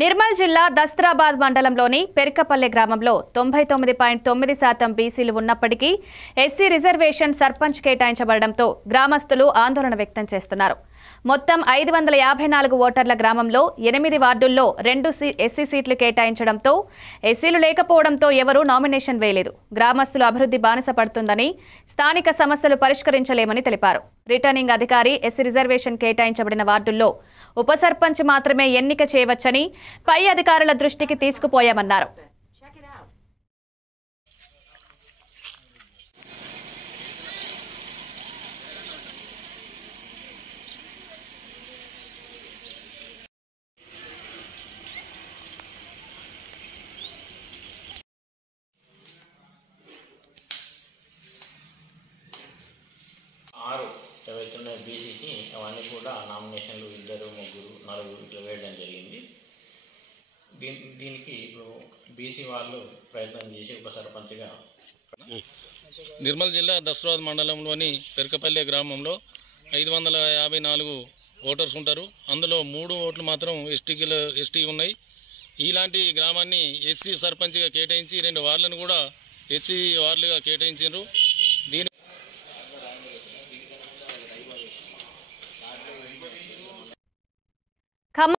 నిర్మల్ జిల్లా దస్తరాబాద్ మండలంలోని పెరికపల్లె గ్రామంలో 99.9% బీసీలు ఉన్నప్పటికీ ఎస్సీ రిజర్వేషన్ సర్పంచ్ కేటాయించబడడంతో గ్రామస్తులు ఆందోళన వ్యక్తం చేస్తున్నారు. మొత్తం 554 ఓటర్ల గ్రామంలో 8 వార్డుల్లో 2 ఎస్సీ సీట్లు కేటాయించడంతో ఎస్సీలు లేకపోవడంతో ఎవరూ నామినేషన్ వేయలేదు. గ్రామస్తులు అభివృద్ధి బానిస పడుతుందని, స్థానిక సమస్యలు పరిష్కరించలేమని తెలిపారు. రిటర్నింగ్ అధికారి ఎస్సీ రిజర్వేషన్ కేటాయించబడిన వార్డుల్లో ఉప సర్పంచ్ మాత్రమే ఎన్నిక చేయవచ్చని పై అధికారుల దృష్టికి తీసుకుపోయామన్నారు. ఏవైతే బీసీకి అవన్నీ కూడా నామినేషన్లు 2, 3, 4 ఇట్లా వేయడం జరిగింది. దీనికి ఇప్పుడు బీసీ వాళ్ళు ప్రయత్నం చేసి ఉప సర్పంచ్గా నిర్మల్ జిల్లా దస్తరాబాద్ మండలంలోని పెరికపల్లె గ్రామంలో 554 ఓటర్స్ ఉంటారు. అందులో 3 ఓట్లు మాత్రం ఎస్టీ ఉన్నాయి. ఇలాంటి గ్రామాన్ని ఎస్సీ సర్పంచ్గా కేటాయించి 2 వార్డులను కూడా ఎస్సీ వార్డులుగా కేటాయించారు. దీని